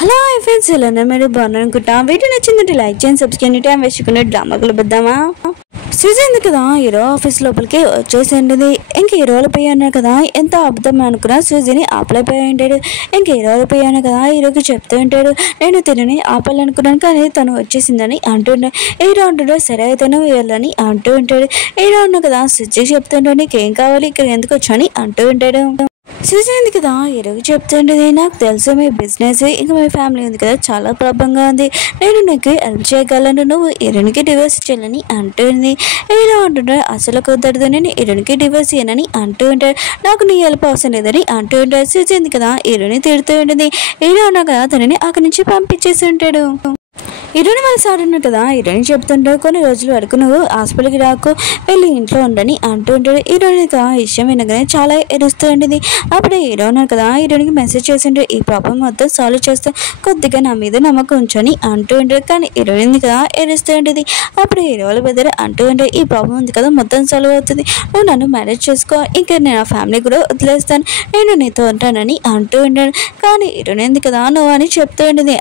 Hello friends, ఎలా మీరు బాగున్నారు అనుకుంటా. వీడియో నచ్చిందంటే లైక్ చేయండి, సబ్స్క్రైబ్ చేయండి. టైం వేసుకునే డ్రామాకులు పెద్దామా సీజన్ కదా హీరో ఆఫీస్ లోపలికి వచ్చేసింది. ఇంక హీరోలు పోయాను కదా, ఎంత అబద్ధం అనుకున్నా సూజీని ఆపలేపోయి ఉంటాడు. ఇంక హీరోలు పోయాను కదా, హీరోకి చెప్తూ ఉంటాడు, నేను తినని ఆపాలనుకున్నాను కానీ తను వచ్చేసిందని అంటుంటాడు. హీరో అంటుంటాడు, సరే అయితే నువ్వు వెళ్ళని అంటూ ఉంటాడు. హీరో అన్న కదా సూజీకి చెప్తుంటాడు, నీకేం కావాలి, ఇక్కడ ఎందుకు వచ్చాని అంటూ ఉంటాడు. సూజీ ఉంది కదా హీరోకి చెప్తుండేది, నాకు తెలుసు మీ బిజినెస్ ఇంకా మీ ఫ్యామిలీ ఉంది కదా చాలా ప్రాబ్లంగా ఉంది, నేను నీకు హెల్ప్ చేయగలను, నువ్వు హీరోనికి డివోర్స్ చేయాలని అంటుంది. హీరో అంటుంటాడు, అసలు కుదరదు, నేను హీరోనికి డివోర్స్ చేయనని అంటూ ఉంటాడు. నాకు నీ హెల్ప్ అవసరం లేదని అంటూ ఉంటాడు. సూజీ ఉంది కదా హీరోని తిడుతూ ఉంటుంది. హీరో అన్నా కదా తనని అక్కడి నుంచి పంపించేసి ఉంటాడు. హీరోని వాళ్ళు సార్ ఉన్నారు కదా, హీరోని చెప్తుంటాడు, కొన్ని రోజుల వరకు నువ్వు హాస్పిటల్కి రాకు, వెళ్ళి ఇంట్లో ఉండని అంటూ ఉంటాడు. హీరోని విషయం వినగానే చాలా ఎరుస్తూ ఉంటుంది. అప్పుడు హీరో ఉన్నారు కదా, హీరోనికి మెసేజ్ చేస్తుంటాడు, ఈ ప్రాబ్లం మొత్తం సాల్వ్ చేస్తా, కొద్దిగా నా మీద నమ్మకం ఉంచని అంటూ ఉంటాడు. కానీ హీరోయిన్ ఉంది కదా ఎరుస్తూ ఉంటుంది. అప్పుడు హీరో వాళ్ళ బెదర్ అంటూ ఉంటాడు, ఈ ప్రాబ్లం ఉంది కదా మొత్తం సాల్వ్ అవుతుంది, నువ్వు నన్ను మ్యారేజ్ చేసుకో, ఇంకా నేను ఆ ఫ్యామిలీ కూడా వదిలేస్తాను, నేను నీతో ఉంటానని అంటూ ఉంటాడు. కానీ హీరోయిన్ ఉంది కదా నువ్వు అని చెప్తూ ఉంటుంది.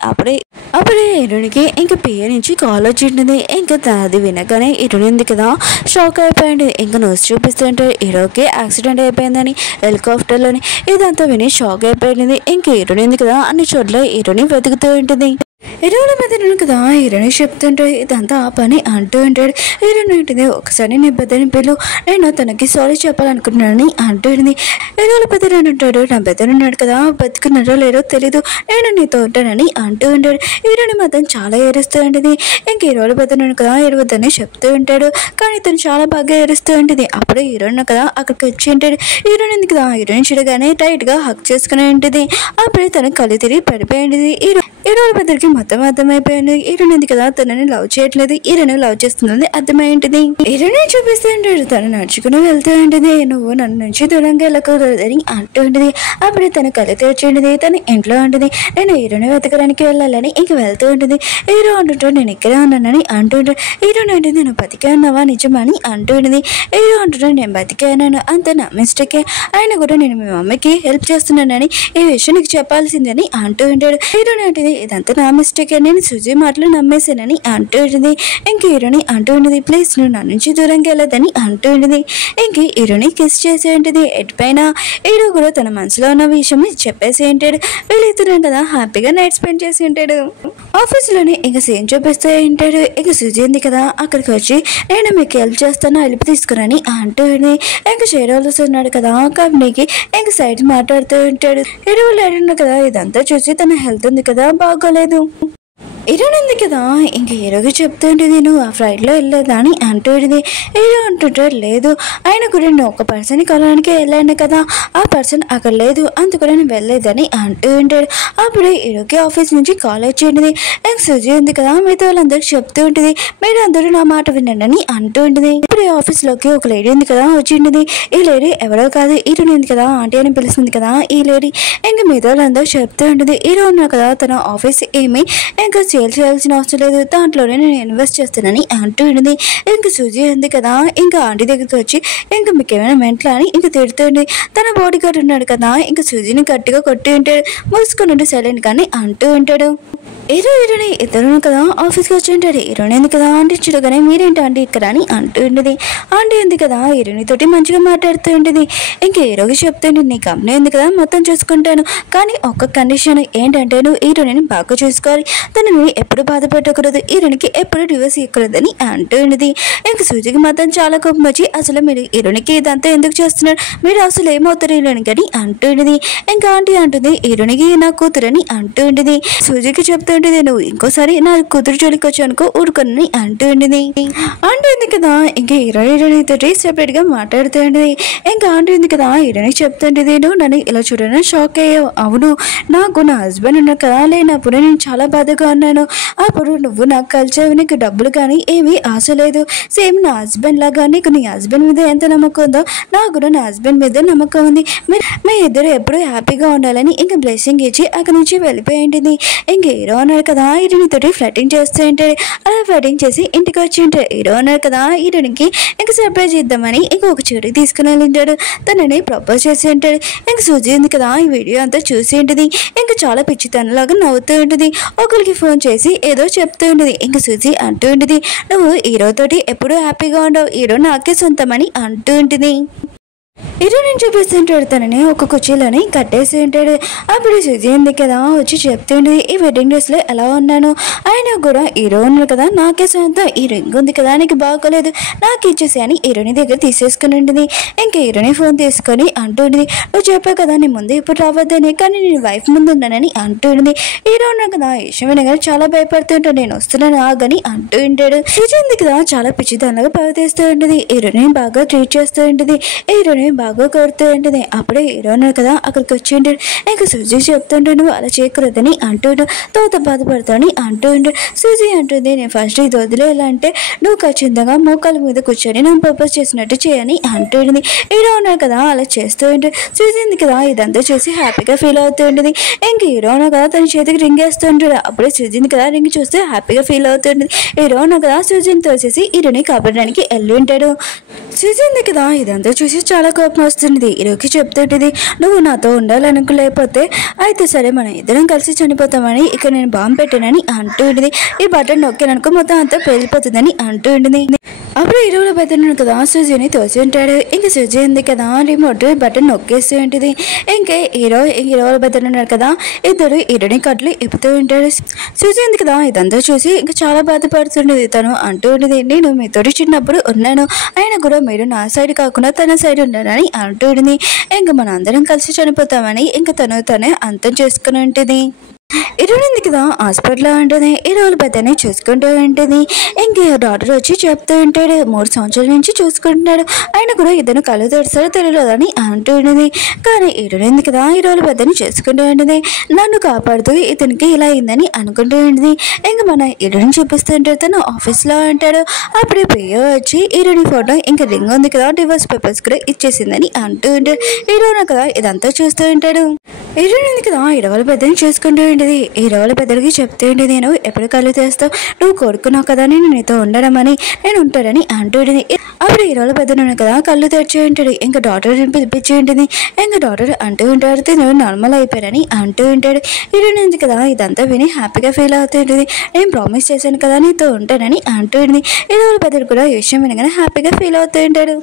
అప్పుడే హీరోనికి ఇంకా పిఏ నుంచి కాల్ వచ్చింటుంది. ఇంకా అది వినగానే హీరోయిన్ ఉంది కదా షాక్ అయిపోయింది. ఇంకా న్యూస్ చూపిస్తుంటే హీరోకి యాక్సిడెంట్ అయిపోయిందని హెలికాప్టర్లోని, ఇదంతా విని షాక్ అయిపోయింది. ఇంకా హీరోయిన్ ఉంది కదా అన్ని చోట్ల హీరోని వెతుకుతూ ఉంటుంది. హీరోల మీద కదా హీరోని చెప్తుంటాడు, ఇదంతా ఆ పని అంటూ ఉంటాడు. హీరోయిన్ ఉంటుంది, ఒకసారి నీ పెద్దని పిల్లు, నేను తనకి సారీ చెప్పాలనుకుంటున్నానని అంటుంది. హీరోల పెద్ద ఉంటాడు, నా పెద్దనున్నాడు కదా బతుకున్నారో లేదో తెలీదు, నేను నీతో ఉంటానని అంటూ ఉంటాడు. హీరోని మాత్రం చాలా ఏరుస్తూ ఉంటుంది. ఇంక హీరోల పెద్దను కదా ఏడవద్దని చెప్తూ ఉంటాడు. కానీ తను చాలా బాగా ఏరుస్తూ ఉంటుంది. అప్పుడు హీరోయిన్ కదా అక్కడికి వచ్చి ఉంటాడు. హీరోయిన్ ఉంది కదా హీరోయిన్ చూడగానే టైట్ గా హక్ చేసుకుని ఉంటుంది. అప్పుడే తను కళ్ళు తిరిగి పడిపోయింది. హీరోల పెద్దరికి మొత్తం అర్థమైపోయింది. హీరోయిన్ ఉంది కదా తనని లవ్ చేయట్లేదు, హీరోని లవ్ చేస్తుందని అర్థమైంటుంది. హీరోని చూపిస్తూ ఉంటాడు, తను నడుచుకుని వెళ్తూ ఉంటుంది, నువ్వు నన్ను నుంచి దూరంగా వెళ్ళకూడదని అంటూ ఉంటుంది. అప్పుడు తను కళ్ళు తెరిచింటుంది, తను ఇంట్లో ఉంటుంది, నేను హీరోని వెతకడానికి వెళ్ళాలని ఇంక వెళ్తూ ఉంటుంది. హీరో అంటుంటాడు, నేను ఇక్కడే ఉన్నానని అంటుంటాడు. హీరోని అంటే నేను బతికే ఉన్నావా నిజమని అంటుంది. హీరో అంటుంటాడు, నేను బతికే ఉన్నాను, అంత నా మిస్టేకే, ఆయన కూడా నేను మీ మమ్మీకి హెల్ప్ చేస్తున్నానని ఈ విషయం నీకు చెప్పాల్సిందని అంటూ ఉంటాడు. హీరోని అంటే ఇదంతా నా మిస్టేక్, నేను సూజీ మాటలు నమ్మేశానని అంటూ ఉంటుంది. ఇంక హీరోని అంటూ ఉంటుంది, ప్లీజ్ నువ్వు నా నుంచి దూరంగా వెళ్ళదని అంటూ ఉంటుంది. ఇంక హీరోని కిస్ చేసే ఉంటుంది హెడ్ పైన. హీరో కూడా తన మనసులో ఉన్న విషయం చెప్పేసి ఉంటాడు. వీళ్ళిద్దరు కదా హ్యాపీగా నైట్ స్పెండ్ చేసి ఉంటాడు. ఆఫీస్లోనే ఇంక సీన్ చూపిస్తూ ఉంటాడు. ఇంక సూజీ ఉంది కదా అక్కడికి వచ్చి, నేను మీకు హెల్ప్ చేస్తాను, హెల్ప్ తీసుకురని అంటూ ఉంది. ఇంక షేరోల్స్ ఉన్నాడు కదా కంపెనీకి ఇంక సైడ్ మాట్లాడుతూ ఉంటాడు. హీరోలు ఏడున్నా కదా ఇదంతా చూసి తన హెల్త్ ఉంది కదా బాగోలేదు. హీరోయిన్ ఉంది కదా ఇంక హీరోకి చెప్తుంటుంది, నువ్వు ఆ ఫ్లైట్లో వెళ్ళలేదా అని అంటుంది. హీరో అంటుంటాడు, లేదు, ఆయన కూడా నేను ఒక పర్సన్ కలవడానికి వెళ్ళాను కదా, ఆ పర్సన్ అక్కడ లేదు, అందుకు నేను వెళ్ళలేదని అంటూ ఉంటాడు. అప్పుడు హీరోకి ఆఫీస్ నుంచి కాల్ వచ్చింటుంది. ఇంక సూజీ ఉంది కదా మిగతా వాళ్ళందరికీ చెప్తూ ఉంటుంది, మీరు అందరూ నా మాట వినండి అని అంటూ ఉంటుంది. ఇప్పుడు ఆఫీస్లోకి ఒక లేడీ ఉంది కదా వచ్చింటుంది. ఈ లేడీ ఎవరో కాదు, హీరోయిన్ ఉంది కదా ఆంటీ అని పిలుస్తుంది కదా ఈ లేడీ. ఇంకా మిగతా వాళ్ళందరూ చెప్తూ ఉంటుంది, హీరో ఉన్నారు కదా తన ఆఫీస్ ఏమి ఇంకా సేల్ చేయాల్సిన అవసరం లేదు, దాంట్లోనే నేను ఇన్వెస్ట్ చేస్తానని అంటూ ఉంటుంది. ఇంకా సూజీ ఉంది కదా ఇంకా ఆంటీ దగ్గరికి వచ్చి, ఇంకా మీకు ఏమైనా మెంట్లా అని ఇంకా తిడుతుంది. తన బాడీ గార్డ్ ఉన్నాడు కదా ఇంకా సూజీని గట్టిగా కొట్టి ఉంటాడు, మూసుకుని సైలెంట్ కానీ అంటూ ఉంటాడు. హీరోని ఇద్దరు కదా ఆఫీస్కి వచ్చి ఉంటాడు. హీరోని ఉంది కదా ఆంటీ చూడగానే, మీరేంటి ఆంటీ ఇక్కడ అని అంటూ ఉంటుంది. ఆంటీ ఉంది కదా హీరోని తోటి మంచిగా మాట్లాడుతూ ఉంటుంది. ఇంకా హీరోకి చెప్తుంది, నీ కంపెనీ ఉంది కదా మొత్తం చూసుకుంటాను, కానీ ఒక్క కండిషన్ ఏంటంటే నువ్వు హీరోని బాగా చూసుకోవాలి, తనని ఎప్పుడు బాధ పెట్టకూడదు, హీరోనికి ఎప్పుడు డివోర్స్ ఇవ్వకూడదని అంటూ ఉంటుంది. ఇంకా సూజీకి మాత్రం చాలా కోపం వచ్చి, అసలు మీరు హీరోనికి ఇదంతా ఎందుకు చేస్తున్నారు, మీరు అసలు ఏమవుతారు హీరోనికి అని అంటూ ఉంటుంది. ఇంకా ఆంటీ అంటుంది, హీరోనికి నా కూతురని అంటూ ఉంటుంది. సూజీకి చెప్తూ నువ్వు ఇంకోసారి నా కూతురు జోలికి వచ్చానుకో ఊరుకొని అంటూ ఉంటుంది. ఆంటీ ఉంది కదా ఇంకా హీరోని తోటి సెపరేట్ గా మాట్లాడుతూ ఉంటుంది. ఇంకా ఆంటీ ఉంది కదా హీరోని చెప్తుంటుంది, నువ్వు నన్ను ఇలా చూడని షాక్ అయ్యావు, అవును నాకు నా హస్బెండ్ ఉన్నా కదా లేనప్పుడు నేను చాలా బాధగా ఉన్నాను, అప్పుడు నువ్వు నాకు కలిసావు, నీకు డబ్బులు కానీ ఏమీ ఆశ లేదు, సేమ్ నా హస్బెండ్ లాగా నీకు నీ హస్బెండ్ మీద ఎంత నమ్మకం ఉందో నాకు కూడా నా హస్బెండ్ మీద నమ్మకం ఉంది, మీ ఇద్దరు ఎప్పుడు హ్యాపీగా ఉండాలని ఇంకా బ్లెస్సింగ్ ఇచ్చి అక్కడి నుంచి వెళ్ళిపోయి ఉంటుంది. ఇంక హీరో ఉన్నారు కదా హీరోయిన్తోటి ఫ్లర్టింగ్ చేస్తూ ఉంటాడు. అలా ఫ్లర్టింగ్ చేసి ఇంటికి వచ్చి ఉంటాడు. హీరో ఉన్నారు కదా హీరోయిన్కి ఇంకా సర్ప్రైజ్ ఇద్దామని ఇంకొక చోటుకి తీసుకుని వెళ్ళింటాడు. తనని ప్రపోజ్ చేసి ఉంటాడు. ఇంకా సూజీ ఉంది కదా ఈ వీడియో అంతా చూసి ఉంటుంది. ఇంకా చాలా పిచ్చితనంలాగా నవ్వుతూ ఉంటుంది. ఒకరికి ఫోన్ చేసి ఏదో చెప్తూ ఉంటుంది. ఇంకా సూజీ అంటూ ఉంటుంది, నువ్వు హీరోతోటి ఎప్పుడూ హ్యాపీగా ఉండవు, హీరో నాకే సొంతమని అంటూ ఉంటుంది. హీరోయిన్ చూపిస్తుంటాడు. తనని ఒక కుర్చీలోని కట్టేసి ఉంటాడు. అప్పుడు సూజీ ఉంది కదా వచ్చి చెప్తుండే, ఈ వెడ్డింగ్ డ్రెస్ లో ఎలా ఉన్నాను, ఆయన కూడా హీరో ఉన్నాడు కదా నాకే సొంతం, ఈ రింగ్ ఉంది కదా నీకు బాగోలేదు నాకు ఇచ్చేసి అని హీరోని దగ్గర తీసేసుకుని ఉంటుంది. ఇంకా హీరోని ఫోన్ తీసుకొని అంటూ ఉంటుంది, నువ్వు చెప్పావు కదా నీ ముందు ఇప్పుడు రావద్దని, కానీ నేను వైఫ్ ముందు ఉన్నానని అంటూ ఉంటుంది. హీరో ఉన్నాడు కదా ఈ విషయం వినగానే చాలా భయపడుతుంటాడు. నేను వస్తున్నాను ఆగని అంటూ ఉంటాడు. సూజీ ఉంది కదా చాలా పిచ్చిదానిలాగా ప్రవర్తిస్తూ ఉంటుంది. హీరోని బాగా ట్రీట్ చేస్తూ ఉంటుంది. హీరోని బాగా కొడుతూ ఉంటుంది. అప్పుడే హీరో ఉన్నాడు కదా అక్కడికి వచ్చి ఉంటాడు. ఇంకా సూజీ చెప్తుంటాడు అలా చేయకూడదని అంటూ తోత బాధపడతాని అంటూ ఉంటాడు. సూజీ అంటుంది, నేను ఫస్ట్ ఇది వదిలేలా అంటే నువ్వు ఖచ్చితంగా మోకాల మీద కూర్చొని నేను ప్రపోజ్ చేసినట్టు చేయని అంటూ ఉంటుంది. హీరో ఉన్నాడు కదా అలా చేస్తూ ఉంటాడు. సూజీ ఉంది కదా ఇదంతా చూసి హ్యాపీగా ఫీల్ అవుతూ ఉంటుంది. ఇంకా హీరో ఉన్నాడు కదా తన చేతికి రింగ్ వేస్తూ ఉంటాడు. అప్పుడే సూజీని కదా రింగ్ చూస్తే హ్యాపీగా ఫీల్ అవుతూ ఉంటుంది. హీరో ఉన్నాడు కదా సూజీని తోసేసి హీరోని కాపాడడానికి వెళ్ళి ఉంటాడు. సూజీ ఉంది కదా ఇదంతా చూసి చాలా కోపం వస్తుంది. హీరోకి చెప్తుంటుంది, నువ్వు నాతో ఉండాలనుకోలేకపోతే అయితే సరే మనం ఇద్దరం కలిసి చనిపోతామని ఇక్కడ నేను బాంబు పెట్టానని అంటూ ఉంటుంది. ఈ బటన్ నొక్కాననుకో మొత్తం అంతా పేలిపోతుందని అంటూ ఉంటుంది. అప్పుడు హీరోలో బెదరు కదా సూజీని తోసి ఉంటాడు. ఇంకా సూజీ ఉంది కదా రిమోట్ బటన్ నొక్కేస్తూ ఉంటుంది. ఇంకా హీరోల బెదరు ఉన్నాడు కదా ఇద్దరు హీరోని కట్లు ఇప్పుతూ ఉంటాడు. సూజీ ఉంది కదా ఇదంతా చూసి ఇంకా చాలా బాధపడుతుండేది. తను అంటూ ఉండేది, నేను మీతోటి చిన్నప్పుడు ఉన్నాను, ఆయన కూడా మీరు నా సైడ్ కాకుండా తన సైడ్ ఉన్నారని అంటూ ఉంటుంది. ఇంకా మన అందరం కలిసి చనిపోతామని ఇంకా తనే అంతం చేసుకుని ఉంటుంది. హీరోయిన్ కదా హాస్పిటల్ ఉంటుంది. హీరోల పెద్దని చూసుకుంటూ ఉంటుంది. ఇంక డాక్టర్ వచ్చి చెప్తూ ఉంటాడు, 3 సంవత్సరాల నుంచి చూసుకుంటున్నాడు, ఆయన కూడా ఇద్దరు కళ్ళు తెరుస్తారో తెలియలేదని అంటూ ఉంటుంది. కానీ హీరోయిన్ కదా హీరోల పెద్దని చూసుకుంటూ ఉంటుంది. నన్ను కాపాడుతూ ఇతనికి ఇలా అయిందని అనుకుంటూ ఉంటుంది. ఇంక మన హీరోయిన్ చూపిస్తూ ఉంటాడు. తను ఆఫీస్లో ఉంటాడు. అప్పుడే పియో వచ్చి హీరోయిన్ ఫోటో ఇంకా రింగ్ ఉంది కదా డివోర్స్ పేపర్స్ కూడా ఇచ్చేసిందని అంటూ ఉంటాడు. హీరోయిన్ కదా ఇదంతా చూస్తూ ఉంటాడు. హీరోయిన్ కదా హీరోల పెద్దని చూసుకుంటూ ఉంటుంది. హీరోల పెద్దలకి చెప్తూ ఉంటుంది, నేను ఎప్పుడు కళ్ళు తెస్తావు, నువ్వు కోరుకున్నావు కదా నేను నీతో ఉండడం అని, నేను ఉంటాడని అంటూ ఉంటుంది. అప్పుడు హీరోల పెద్దను కదా కళ్ళు తెరిచి ఉంటాడు. ఇంకా డాక్టర్ని పిలిపించి ఉంటుంది. ఇంకా డాక్టర్ అంటూ ఉంటాడు, నేను నార్మల్ అయిపోయానని అంటూ ఉంటాడు. హీరోయిన్ ఉంది కదా ఇదంతా విని హ్యాపీగా ఫీల్ అవుతూ ఉంటుంది. నేను ప్రామిస్ చేశాను కదా నీతో ఉంటానని అంటూ ఉంటుంది. హీరోల పెద్దలు కూడా ఈ విషయం వినగానే హ్యాపీగా ఫీల్ అవుతూ ఉంటాడు.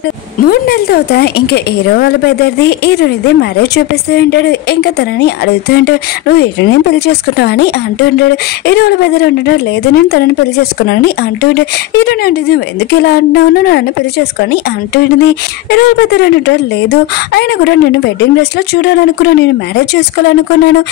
3 నెలల తర్వాత ఇంకా హీరో వాళ్ళ పెద్దది హీరోయిన్ది మ్యారేజ్ చూపిస్తూ ఉంటాడు. ఇంకా తనని అడుగుతూ ఉంటాడు, నువ్వు హీరోని పెళ్లి చేసుకుంటావు అని అంటూ ఉంటాడు. హీరో వాళ్ళ పెద్దలు అంటుంటాడు, లేదు నేను తనని పెళ్లి చేసుకున్నానని అంటూ ఉంటాడు. హీరోని అంటుంది, ఎందుకు ఇలా అంటున్నావు, నన్ను పెళ్లి చేసుకొని అంటూ ఉంటుంది. హీరో వాళ్ళ పెద్దలు అంటుంటాడు, లేదు ఆయన కూడా నేను వెడ్డింగ్ డ్రెస్ లో చూడాలనుకున్నాను, నేను మ్యారేజ్ చేసుకోవాలనుకున్నాను,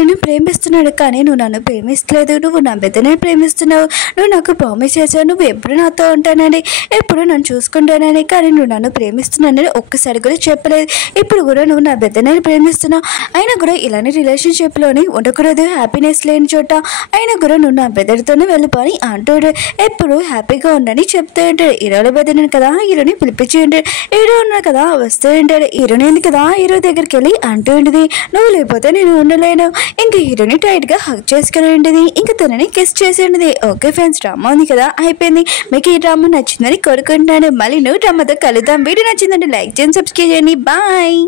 నేను ప్రేమిస్తున్నాడు కానీ నువ్వు నన్ను ప్రేమిస్తలేదు, నువ్వు నా పెద్దనే ప్రేమిస్తున్నావు, నువ్వు నాకు ప్రామిస్ చేశావు నువ్వు ఎప్పుడు నాతో ఉంటానని, ఎప్పుడు నన్ను చూసుకుంటానని, కానీ నువ్వు నన్ను ప్రేమిస్తున్నానని ఒక్కసారి కూడా చెప్పలేదు, ఇప్పుడు కూడా నువ్వు నా పెద్దనే ప్రేమిస్తున్నావు, అయినా కూడా ఇలాంటి రిలేషన్షిప్లోని ఉండకూడదు, హ్యాపీనెస్ లేని చోట, అయినా కూడా నువ్వు నా బెదర్తోనే వెళ్ళిపోయి అంటాడు, ఎప్పుడు హ్యాపీగా ఉండని చెప్తూ ఉంటాడు. హీరోల బెదర్ కదా హీరోని పిలిపించి ఉంటాడు. హీరో ఉన్నాడు కదా వస్తూ ఉంటాడు. హీరోని కదా హీరో దగ్గరికి వెళ్ళి అంటూ ఉంటుంది, నువ్వు లేకపోతే నేను ఉండలేను, ఇంకా హీరోని టైట్ గా హక్ చేసుకుని ఉంటుంది. ఇంకా తనని కిస్ చేసి ఉంటుంది. ఓకే ఫ్రెండ్స్, డ్రామా ఉంది కదా అయిపోయింది. మీకు ఈ డ్రామా నచ్చిందని కోరుకుంటున్నాను. మళ్ళీ నువ్వు డ్రామాతో కలుద్దాం. వీడియో నచ్చిందంటే లైక్ చేయండి, సబ్స్క్రైబ్ చేయండి. బాయ్.